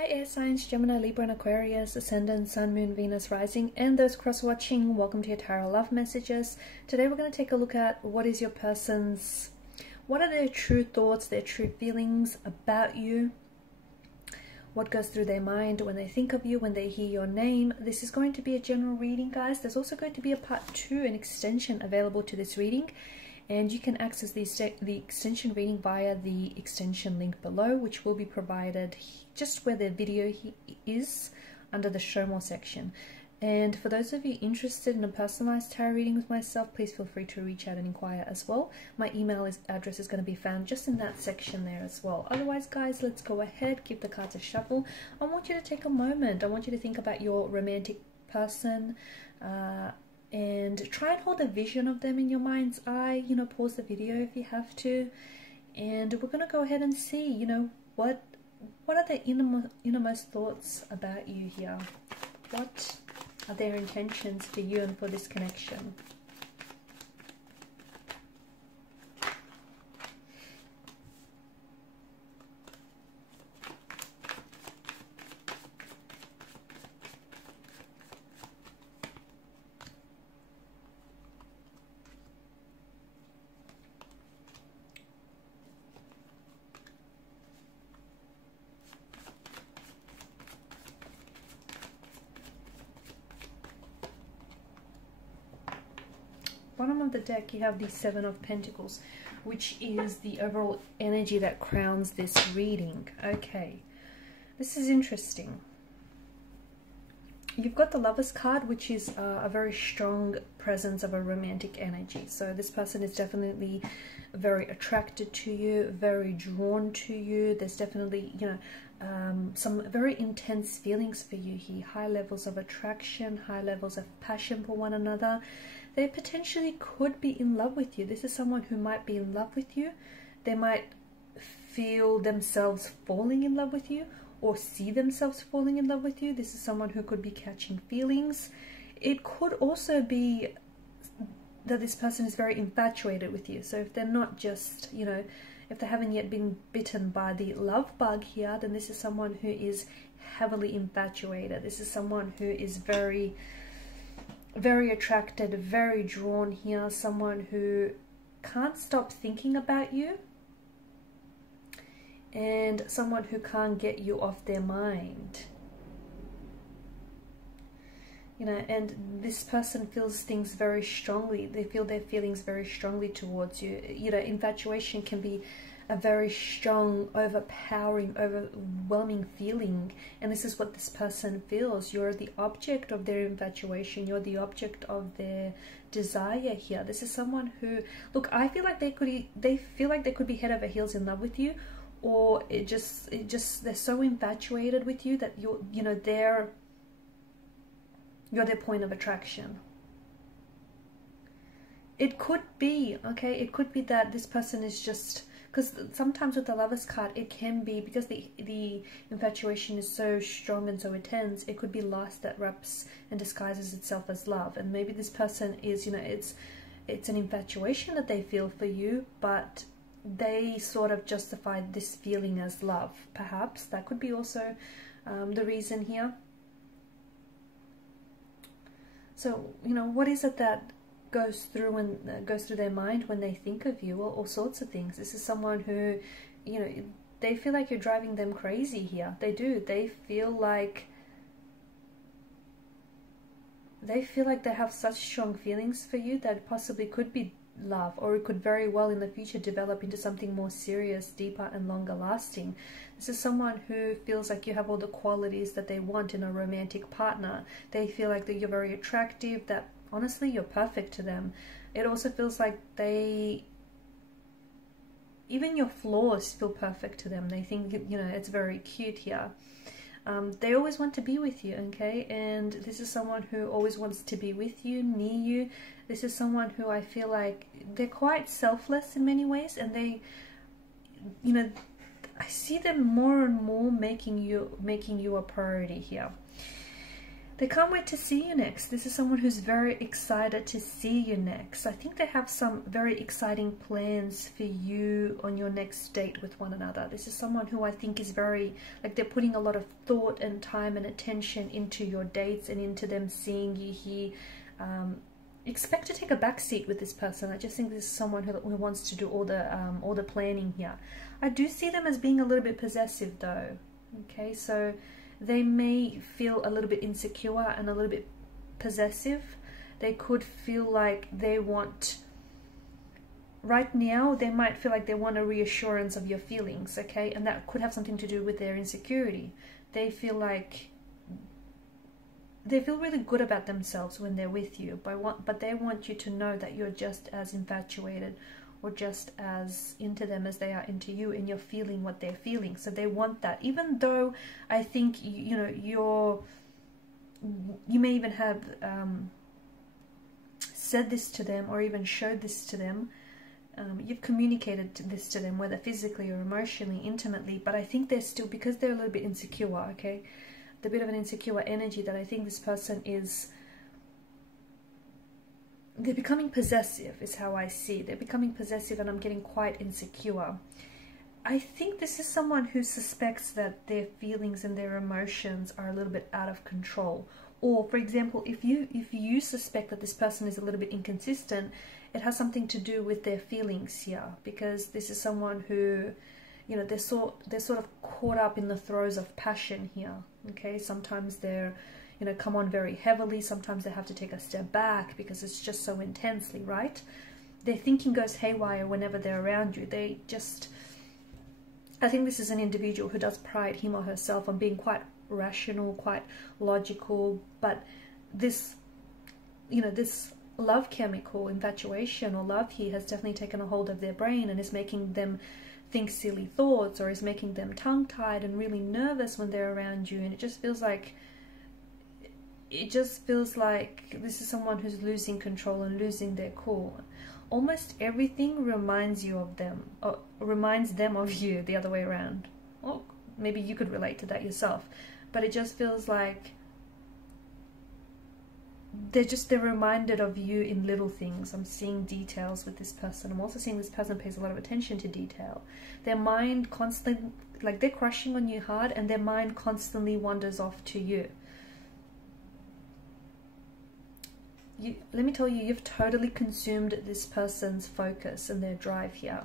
Hi air signs, Gemini, Libra and Aquarius, Ascendant, Sun, Moon, Venus, Rising, and those cross-watching, welcome to your Tarot Love Messages. Today we're going to take a look at what is your person's, what are their true thoughts, their true feelings about you, what goes through their mind when they think of you, when they hear your name. This is going to be a general reading, guys. There's also going to be a part 2, an extension available to this reading. And you can access the extension reading via the extension link below, which will be provided just where the video is under the show more section. And for those of you interested in a personalized tarot reading with myself, please feel free to reach out and inquire as well. My email address is going to be found just in that section there as well. Otherwise, guys, let's go ahead, give the cards a shuffle. I want you to take a moment. I want you to think about your romantic person, and try and hold a vision of them in your mind's eye. You know, pause the video if you have to, and we're going to go ahead and see, you know, what are their innermost thoughts about you here. What are their intentions for you and for this connection? Bottom of the deck, you have the Seven of Pentacles, which is the overall energy that crowns this reading. Okay, this is interesting. You've got the Lovers card, which is a very strong presence of a romantic energy. So this person is definitely very attracted to you, very drawn to you. There's definitely, you know, some very intense feelings for you here. High levels of attraction, high levels of passion for one another. They potentially could be in love with you. This is someone who might be in love with you. They might feel themselves falling in love with you, or see themselves falling in love with you. This is someone who could be catching feelings. It could also be that this person is very infatuated with you. So if they're not just, you know, if they haven't yet been bitten by the love bug here, then this is someone who is heavily infatuated. This is someone who is very attracted, very drawn here. Someone who can't stop thinking about you, and someone who can't get you off their mind. You know, and this person feels things very strongly. They feel their feelings very strongly towards you. You know, infatuation can be a very strong, overpowering, overwhelming feeling, and this is what this person feels. You're the object of their infatuation. You're the object of their desire here. This is someone who, look, I feel like they feel like they could be head over heels in love with you, or it just they're so infatuated with you that you're their point of attraction. It could be, okay, it could be that this person is just, because sometimes with the Lovers card, it can be, because the infatuation is so strong and so intense, it could be lust that wraps and disguises itself as love. And maybe this person is, you know, it's an infatuation that they feel for you, but they sort of justify this feeling as love. Perhaps that could be also the reason here. So, you know, what is it that goes through their mind when they think of you? Well, all sorts of things. This is someone who, you know, they feel like you're driving them crazy here. They do. They feel like they have such strong feelings for you that it possibly could be love, or it could very well in the future develop into something more serious, deeper and longer lasting. This is someone who feels like you have all the qualities that they want in a romantic partner. They feel like that you're very attractive, that honestly you're perfect to them. It also feels like even your flaws feel perfect to them. They think, you know, it's very cute here. They always want to be with you, okay? And this is someone who always wants to be with you, near you. This is someone who I feel like they're quite selfless in many ways, and they, you know, I see them more and more making you a priority here. They can't wait to see you next. This is someone who's very excited to see you next. I think they have some very exciting plans for you on your next date with one another. This is someone who I think is very, like, they're putting a lot of thought and time and attention into your dates and into them seeing you here. Expect to take a back seat with this person. I just think this is someone who wants to do all the planning here. I do see them as being a little bit possessive though. Okay, so they may feel a little bit insecure and a little bit possessive. They could feel like they want, right now, they might feel like they want a reassurance of your feelings, okay? And that could have something to do with their insecurity. They feel like, they feel really good about themselves when they're with you, but they want you to know that you're just as infatuated or just as into them as they are into you, and you're feeling what they're feeling. So they want that, even though I think, you know, you may even have said this to them or even showed this to them. You've communicated this to them, whether physically or emotionally, intimately, but I think they're still, because they're a little bit insecure, okay? The bit of an insecure energy that I think this person is, they're becoming possessive is how I see. They're becoming possessive, and I'm getting quite insecure. I think this is someone who suspects that their feelings and their emotions are a little bit out of control. Or, for example, if you suspect that this person is a little bit inconsistent, it has something to do with their feelings here, because this is someone who, you know, they're sort of caught up in the throes of passion here. Okay, sometimes they're, you know, come on very heavily. Sometimes they have to take a step back because it's just so intensely, right? Their thinking goes haywire whenever they're around you. They just, I think this is an individual who does pride him or herself on being quite rational, quite logical, but this, you know, this love chemical, infatuation or love here, has definitely taken a hold of their brain and is making them think silly thoughts, or is making them tongue-tied and really nervous when they're around you. And it just feels like, this is someone who's losing control and losing their cool. Almost everything reminds you of them, or reminds them of you, the other way around. Or maybe you could relate to that yourself, but it just feels like they're reminded of you in little things. I'm seeing details with this person. I'm also seeing this person pays a lot of attention to detail. Their mind constantly, like, they're crushing on you hard, and their mind constantly wanders off to you. Let me tell you, you've totally consumed this person's focus and their drive here.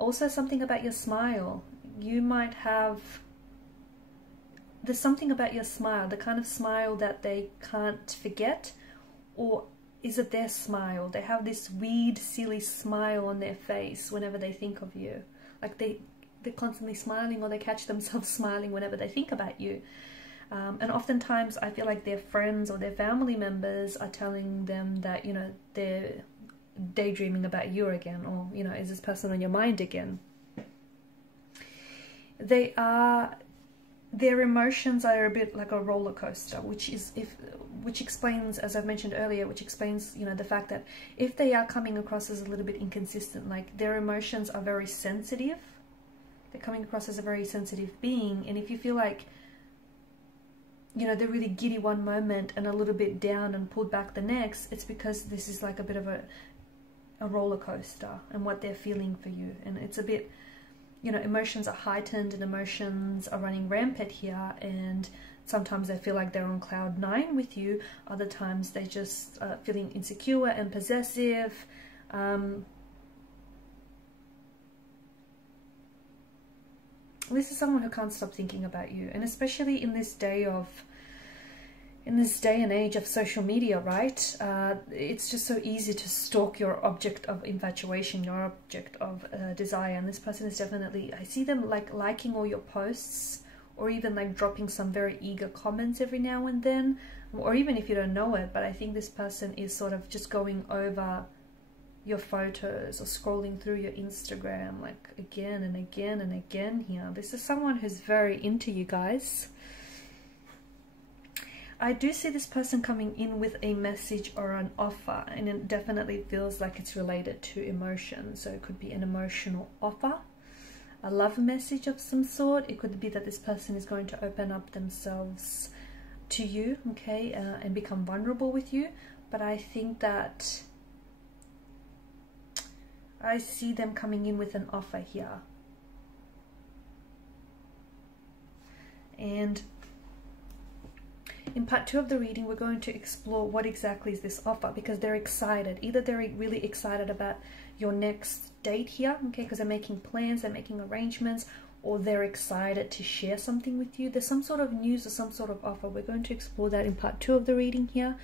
Also, something about your smile. You might have, there's something about your smile, the kind of smile that they can't forget, or is it their smile? They have this weird, silly smile on their face whenever they think of you. Like they're constantly smiling, or they catch themselves smiling whenever they think about you. And oftentimes I feel like their friends or their family members are telling them that, you know, they're daydreaming about you again, or, you know, is this person on your mind again? Their emotions are a bit like a roller coaster, which explains, as I've mentioned earlier, which explains, you know, the fact that if they are coming across as a little bit inconsistent, like their emotions are very sensitive, they're coming across as a very sensitive being, and if you feel like, you know, they're really giddy one moment and a little bit down and pulled back the next, it's because this is like a bit of a roller coaster and what they're feeling for you. And it's a bit, you know, emotions are heightened and emotions are running rampant here, and sometimes they feel like they're on cloud 9 with you, other times they just feeling insecure and possessive. This is someone who can't stop thinking about you, and especially in this day and age of social media, right? It's just so easy to stalk your object of infatuation, your object of desire, and this person is definitely, I see them like liking all your posts, or even like dropping some very eager comments every now and then, or even if you don't know it, but I think this person is sort of just going over your photos or scrolling through your Instagram like again and again and again here. This is someone who's very into you guys. I do see this person coming in with a message or an offer, and it definitely feels like it's related to emotion. So it could be an emotional offer, a love message of some sort. It could be that this person is going to open up themselves to you, okay, and become vulnerable with you. But I think that I see them coming in with an offer here. And in part 2 of the reading, we're going to explore what exactly is this offer, because they're excited. Either they're really excited about your next date here, okay, because they're making plans, they're making arrangements, or they're excited to share something with you. There's some sort of news or some sort of offer. We're going to explore that in part 2 of the reading here.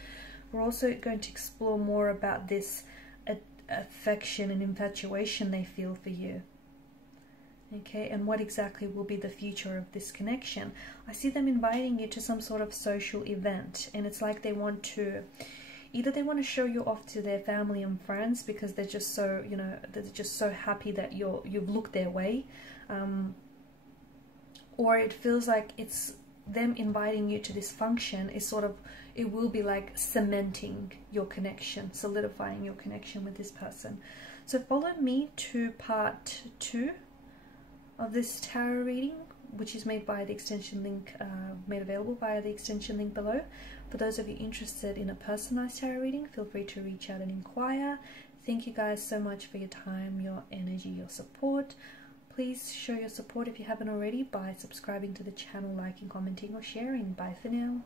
We're also going to explore more about this affection and infatuation they feel for you. Okay, and what exactly will be the future of this connection. I see them inviting you to some sort of social event, and it's like they want to, either they want to show you off to their family and friends because they're just so, you know, they're just so happy that you've looked their way, or it feels like it's them inviting you to this function is sort of, it will be like cementing your connection, solidifying your connection with this person. So follow me to part 2 of this tarot reading, which is made by the extension link, made available via the extension link below. For those of you interested in a personalized tarot reading, feel free to reach out and inquire. Thank you guys so much for your time, your energy, your support. Please show your support if you haven't already by subscribing to the channel, liking, commenting, or sharing. Bye for now.